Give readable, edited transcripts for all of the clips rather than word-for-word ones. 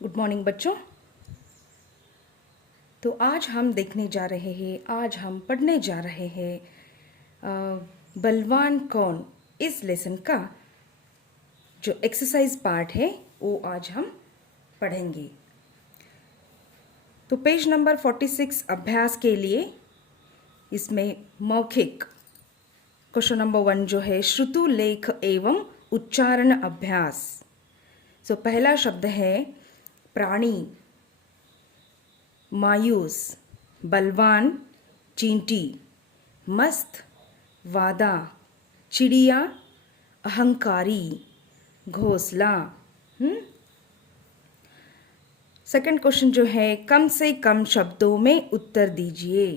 Good morning बच्चों। तो आज हम देखने जा रहे हैं, आज हम पढ़ने जा रहे हैं बलवान कौन, इस लेसन का जो एक्सरसाइज पार्ट है वो आज हम पढ़ेंगे। तो पेज नंबर 46 अभ्यास के लिए इसमें मौखिक क्वेश्चन नंबर 1 जो है श्रुतु लेख एवं उच्चारण अभ्यास। सो पहला शब्द है प्राणी, मायूस, बलवान, चींटी, मस्त, वादा, चिड़िया, अहंकारी, घोंसला। सेकंड क्वेश्चन जो है कम से कम शब्दों में उत्तर दीजिए।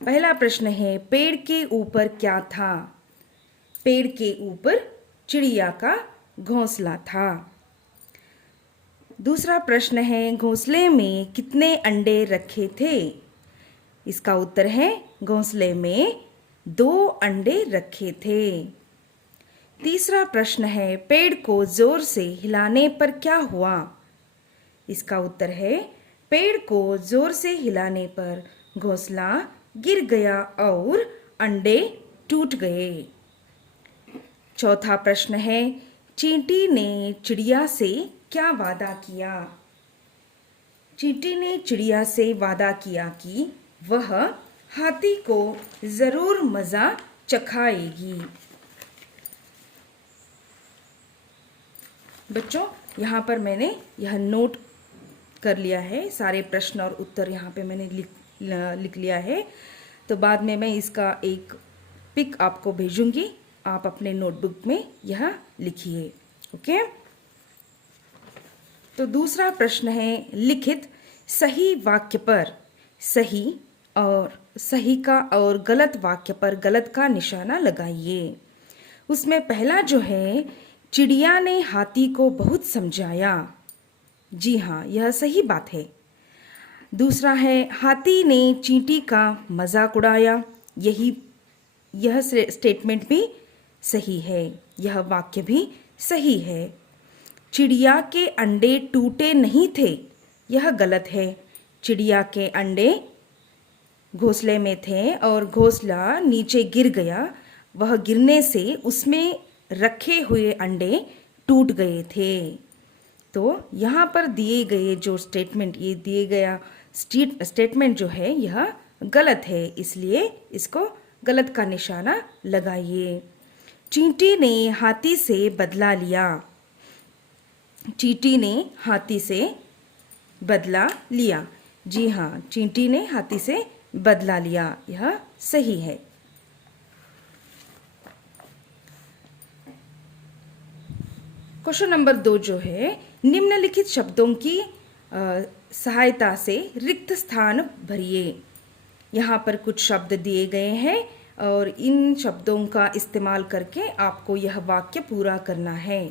पहला प्रश्न है पेड़ के ऊपर क्या था? पेड़ के ऊपर चिड़िया का घोंसला था। दूसरा प्रश्न है घोंसले में कितने अंडे रखे थे? इसका उत्तर है घोंसले में 2 अंडे रखे थे। तीसरा प्रश्न है पेड़ को जोर से हिलाने पर क्या हुआ? इसका उत्तर है पेड़ को जोर से हिलाने पर घोंसला गिर गया और अंडे टूट गए। चौथा प्रश्न है चींटी ने चिड़िया से क्या वादा किया? चींटी ने चिड़िया से वादा किया कि वह हाथी को जरूर मजा चखाएगी। बच्चों यहाँ पर मैंने यह नोट कर लिया है, सारे प्रश्न और उत्तर यहाँ पे मैंने लिख लिया है। तो बाद में मैं इसका एक पिक आपको भेजूंगी, आप अपने नोटबुक में यह लिखिए। ओके। तो दूसरा प्रश्न है लिखित सही वाक्य पर सही का और गलत वाक्य पर गलत का निशाना लगाइए। उसमें पहला जो है चिड़िया ने हाथी को बहुत समझाया। जी हाँ, यह सही बात है। दूसरा है हाथी ने चींटी का मजाक उड़ाया। यह स्टेटमेंट भी सही है, यह वाक्य भी सही है। चिड़िया के अंडे टूटे नहीं थे, यह गलत है। चिड़िया के अंडे घोंसले में थे और घोंसला नीचे गिर गया। वह गिरने से उसमें रखे हुए अंडे टूट गए थे। तो यहाँ पर दिए गए जो स्टेटमेंट, ये दिए गया स्टेटमेंट जो है यह गलत है, इसलिए इसको गलत का निशाना लगाइए। चींटी ने हाथी से बदला लिया। चींटी ने हाथी से बदला लिया। जी हाँ, चींटी ने हाथी से बदला लिया, यह सही है। क्वेश्चन नंबर 2 जो है निम्नलिखित शब्दों की सहायता से रिक्त स्थान भरिए। यहाँ पर कुछ शब्द दिए गए हैं और इन शब्दों का इस्तेमाल करके आपको यह वाक्य पूरा करना है।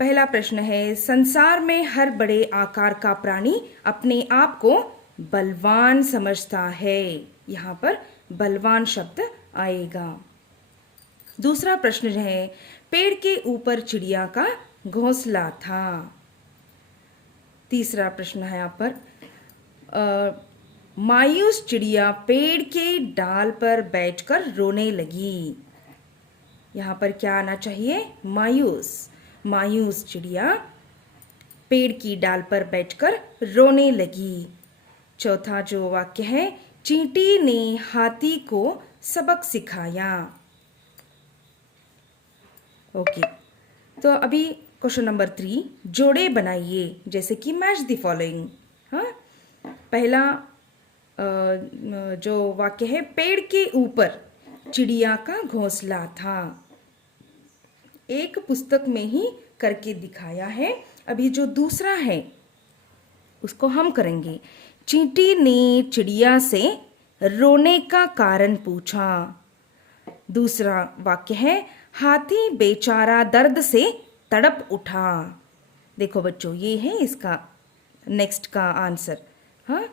पहला प्रश्न है संसार में हर बड़े आकार का प्राणी अपने आप को बलवान समझता है। यहाँ पर बलवान शब्द आएगा। दूसरा प्रश्न है पेड़ के ऊपर चिड़िया का घोंसला था। तीसरा प्रश्न है यहाँ पर मायूस चिड़िया पेड़ के डाल पर बैठकर रोने लगी। यहाँ पर क्या आना चाहिए? मायूस चिड़िया पेड़ की डाल पर बैठकर रोने लगी। चौथा जो वाक्य है चींटी ने हाथी को सबक सिखाया। ओके। तो अभी क्वेश्चन नंबर 3 जोड़े बनाइए, जैसे कि मैच द फॉलोइंग। हाँ, पहला जो वाक्य है पेड़ के ऊपर चिड़िया का घोंसला था, एक पुस्तक में ही करके दिखाया है। अभी जो दूसरा है उसको हम करेंगे। चींटी ने चिड़िया से रोने का कारण पूछा। दूसरा वाक्य है हाथी बेचारा दर्द से तड़प उठा। देखो बच्चों, ये है इसका नेक्स्ट का आंसर। हाँ,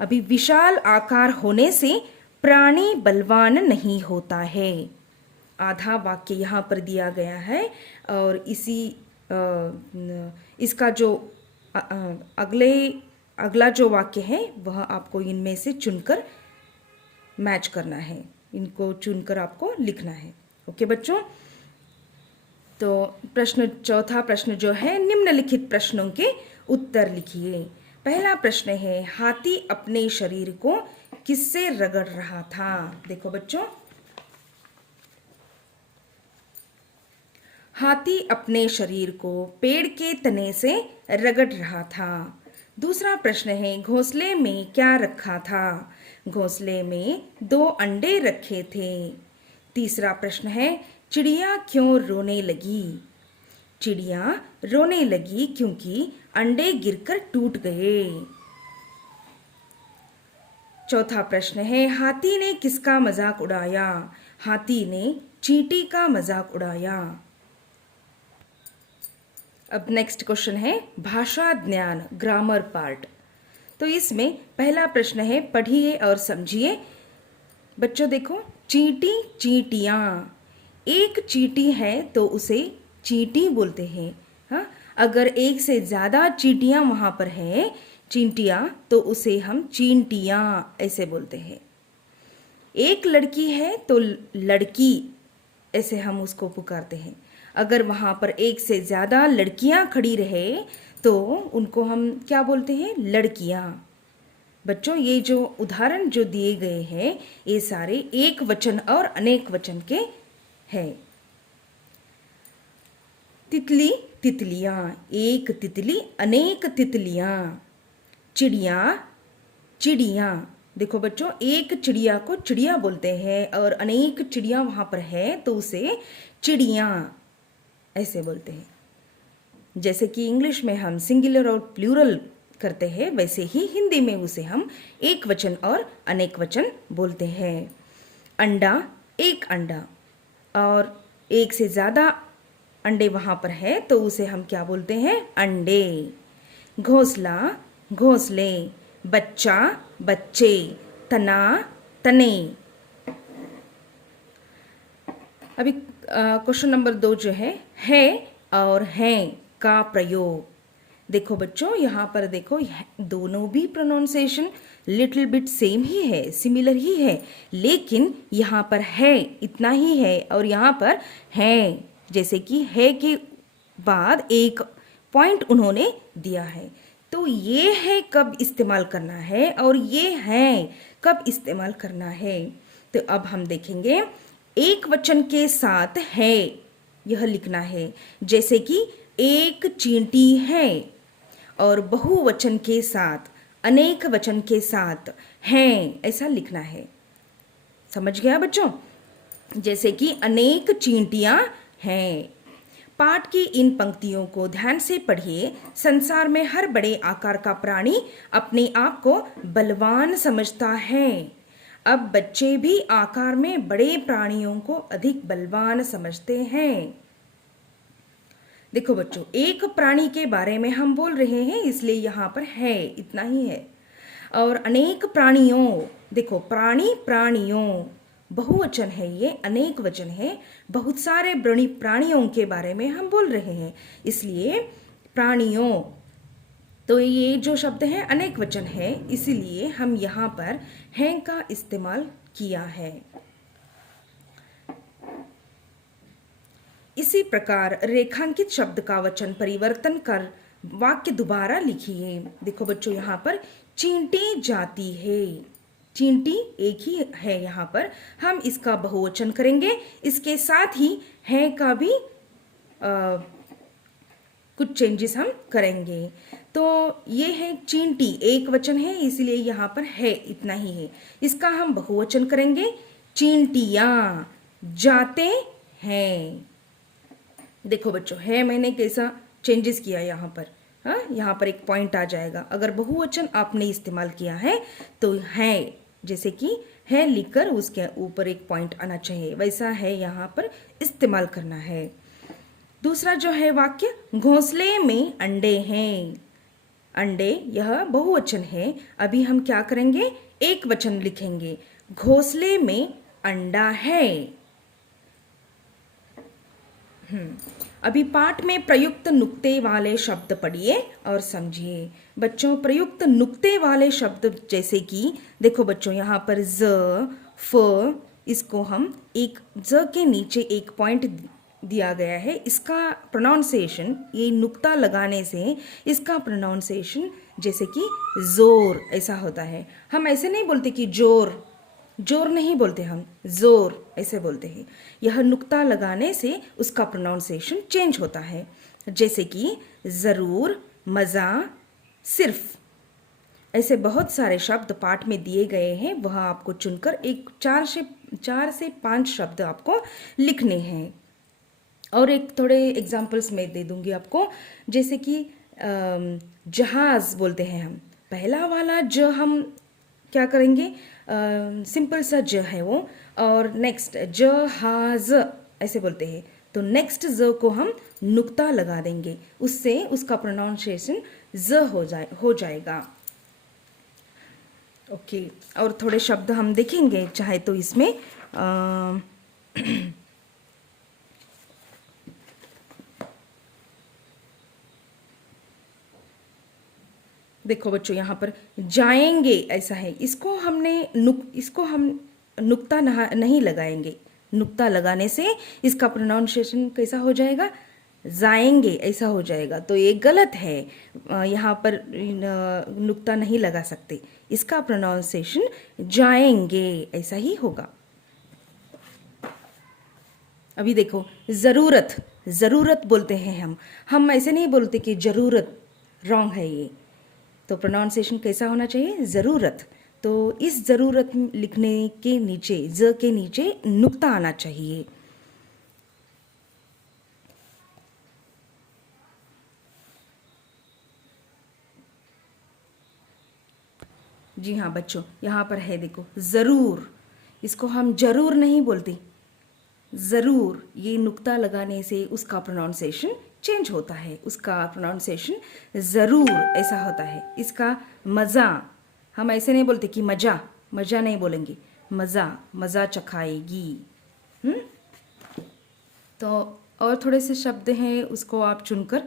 अभी विशाल आकार होने से प्राणी बलवान नहीं होता है। आधा वाक्य यहाँ पर दिया गया है और इसी इसका जो अगला जो वाक्य है वह आपको इनमें से चुनकर मैच करना है, इनको चुनकर आपको लिखना है। ओके बच्चों, तो चौथा प्रश्न जो है, निम्नलिखित प्रश्नों के उत्तर लिखिए। पहला प्रश्न है, हाथी अपने शरीर को किससे रगड़ रहा था? देखो बच्चों, हाथी अपने शरीर को पेड़ के तने से रगड़ रहा था। दूसरा प्रश्न है, घोंसले में क्या रखा था? घोंसले में 2 अंडे रखे थे। तीसरा प्रश्न है, चिड़िया क्यों रोने लगी? चिड़िया रोने लगी क्योंकि अंडे गिरकर टूट गए। चौथा प्रश्न है, हाथी ने किसका मजाक उड़ाया? हाथी ने चींटी का मजाक उड़ाया। अब नेक्स्ट क्वेश्चन है, भाषा ज्ञान ग्रामर पार्ट। तो इसमें पहला प्रश्न है, पढ़िए और समझिए। बच्चों देखो, चींटी चींटियाँ, एक चींटी है तो उसे चींटी बोलते हैं। हाँ, अगर एक से ज़्यादा चींटियाँ वहाँ पर है, चींटियाँ, तो उसे हम चींटियाँ ऐसे बोलते हैं। एक लड़की है तो लड़की ऐसे हम उसको पुकारते हैं। अगर वहाँ पर एक से ज़्यादा लड़कियाँ खड़ी रहे तो उनको हम क्या बोलते हैं? लड़कियाँ। बच्चों, ये जो उदाहरण जो दिए गए हैं ये सारे एक वचन और अनेक वचन के हैं। तितली तितलियाँ, एक तितली अनेक तितलियाँ। चिड़िया चिड़िया, देखो बच्चों, एक चिड़िया को चिड़िया बोलते हैं और अनेक चिड़िया वहाँ पर है तो उसे चिड़िया ऐसे बोलते हैं। जैसे कि इंग्लिश में हम सिंगुलर और प्लूरल करते हैं, वैसे ही हिंदी में उसे हम एक वचन और अनेक वचन बोलते हैं। अंडा, एक अंडा, और एक से ज़्यादा अंडे वहाँ पर है तो उसे हम क्या बोलते हैं? अंडे। घोंसला, घोंसले। बच्चा, बच्चे। तना, तने। अभी क्वेश्चन नंबर 2 जो है और हैं का प्रयोग। देखो बच्चों, यहाँ पर देखो, दोनों भी प्रोनाउंसिएशन लिटिल बिट सेम ही है, सिमिलर ही है, लेकिन यहाँ पर है इतना ही है और यहाँ पर है, जैसे कि है के बाद एक पॉइंट उन्होंने दिया है। तो ये है कब इस्तेमाल करना है और ये है कब इस्तेमाल करना है। तो अब हम देखेंगे, एक वचन के साथ है यह लिखना है, जैसे कि एक चींटी है, और बहुवचन के साथ, अनेक वचन के साथ हैं ऐसा लिखना है। समझ गया बच्चों? जैसे कि अनेक चींटियां हैं। पाठ की इन पंक्तियों को ध्यान से पढ़िए। संसार में हर बड़े आकार का प्राणी अपने आप को बलवान समझता है। अब बच्चे भी आकार में बड़े प्राणियों को अधिक बलवान समझते हैं। देखो बच्चों, एक प्राणी के बारे में हम बोल रहे हैं इसलिए यहाँ पर है इतना ही है। और अनेक प्राणियों, देखो प्राणी प्राणियों बहुवचन है, ये अनेक वचन है। बहुत सारे प्राणियों के बारे में हम बोल रहे हैं इसलिए प्राणियों, तो ये जो शब्द है अनेक वचन है, इसीलिए हम यहाँ पर हैं का इस्तेमाल किया है। इसी प्रकार रेखांकित शब्द का वचन परिवर्तन कर वाक्य दोबारा लिखिए। देखो बच्चों, यहाँ पर चींटी जाती है, चींटी एक ही है, यहाँ पर हम इसका बहुवचन करेंगे। इसके साथ ही है का भी कुछ चेंजेस हम करेंगे। तो ये है चींटी, एक वचन है इसलिए यहाँ पर है इतना ही है। इसका हम बहुवचन करेंगे, चींटियाँ जाते हैं। देखो बच्चों, है मैंने कैसा चेंजेस किया यहाँ पर। हाँ, यहाँ पर एक पॉइंट आ जाएगा। अगर बहुवचन आपने इस्तेमाल किया है तो है, जैसे कि है लिखकर उसके ऊपर एक पॉइंट आना चाहिए, वैसा है यहाँ पर इस्तेमाल करना है। दूसरा जो है वाक्य, घोंसले में अंडे हैं। अंडे यह बहुवचन है, अभी हम क्या करेंगे? एक वचन लिखेंगे, घोंसले में अंडा है। अभी पाठ में प्रयुक्त नुक्ते वाले शब्द पढ़िए और समझिए। बच्चों, प्रयुक्त नुक्ते वाले शब्द जैसे कि देखो बच्चों, यहाँ पर ज, फ, इसको हम एक ज के नीचे एक पॉइंट दिया गया है। इसका प्रोनाउंसिएशन, ये नुक्ता लगाने से इसका प्रोनाउंसिएशन जैसे कि जोर ऐसा होता है। हम ऐसे नहीं बोलते कि जोर, जोर नहीं बोलते, हम जोर ऐसे बोलते हैं। यह नुक्ता लगाने से उसका प्रोनाउंसिएशन चेंज होता है। जैसे कि ज़रूर, मज़ा, सिर्फ, ऐसे बहुत सारे शब्द पाठ में दिए गए हैं। वह आपको चुनकर एक 4 से 5 शब्द आपको लिखने हैं। और एक थोड़े एग्जाम्पल्स मैं दे दूंगी आपको। जैसे कि जहाज़ बोलते हैं हम, पहला वाला ज हम क्या करेंगे, सिंपल सा ज है वो, और नेक्स्ट जहाज़ ऐसे बोलते हैं। तो नेक्स्ट ज को हम नुक्ता लगा देंगे, उससे उसका प्रोनाउंसिएशन ज हो जाएगा। ओके, और थोड़े शब्द हम देखेंगे चाहे तो इसमें देखो बच्चों, यहाँ पर जाएंगे ऐसा है, इसको हम नुक्ता नहीं लगाएंगे। नुक्ता लगाने से इसका प्रोनाउंसिएशन कैसा हो जाएगा, जाएंगे ऐसा हो जाएगा। तो ये गलत है, यहाँ पर नुक्ता नहीं लगा सकते, इसका प्रोनाउंसिएशन जाएंगे ऐसा ही होगा। अभी देखो, ज़रूरत, ज़रूरत बोलते हैं हम ऐसे नहीं बोलते कि ज़रूरत, रॉन्ग है ये। तो प्रोनाउंसिएशन कैसा होना चाहिए, ज़रूरत। तो इस ज़रूरत लिखने के नीचे, ज के नीचे नुक्ता आना चाहिए। जी हाँ बच्चों, यहाँ पर है देखो, ज़रूर, इसको हम जरूर नहीं बोलते, ज़रूर। ये नुक्ता लगाने से उसका प्रोनाउंसिएशन चेंज होता है, उसका प्रोनाउंसिएशन ज़रूर ऐसा होता है। इसका मज़ा, हम ऐसे नहीं बोलते कि मज़ा, मज़ा नहीं बोलेंगे, मज़ा, मज़ा चखाएगी। तो और थोड़े से शब्द हैं, उसको आप चुनकर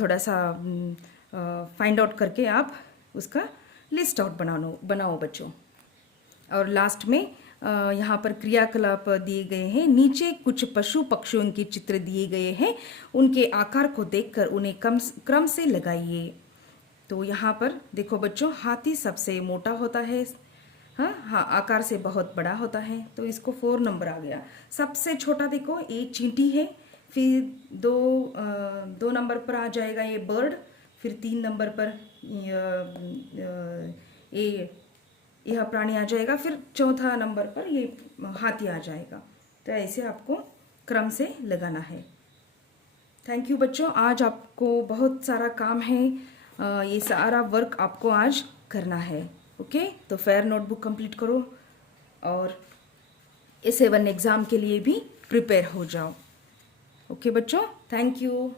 थोड़ा सा फाइंड आउट करके आप उसका लिस्ट आउट बनाओ बच्चों। और लास्ट में यहाँ पर क्रियाकलाप दिए गए हैं। नीचे कुछ पशु पक्षियों के चित्र दिए गए हैं, उनके आकार को देखकर उन्हें क्रम से लगाइए। तो यहाँ पर देखो बच्चों, हाथी सबसे मोटा होता है, हाँ, आकार से बहुत बड़ा होता है, तो इसको 4 नंबर आ गया। सबसे छोटा देखो, एक चींटी है, फिर दो नंबर पर आ जाएगा ये बर्ड, फिर 3 नंबर पर यह प्राणी आ जाएगा, फिर चौथा नंबर पर ये हाथी आ जाएगा। तो ऐसे आपको क्रम से लगाना है। थैंक यू बच्चों, आज आपको बहुत सारा काम है, ये सारा वर्क आपको आज करना है। ओके, तो फेयर नोटबुक कंप्लीट करो और A7 एग्ज़ाम के लिए भी प्रिपेयर हो जाओ। ओके बच्चों, थैंक यू।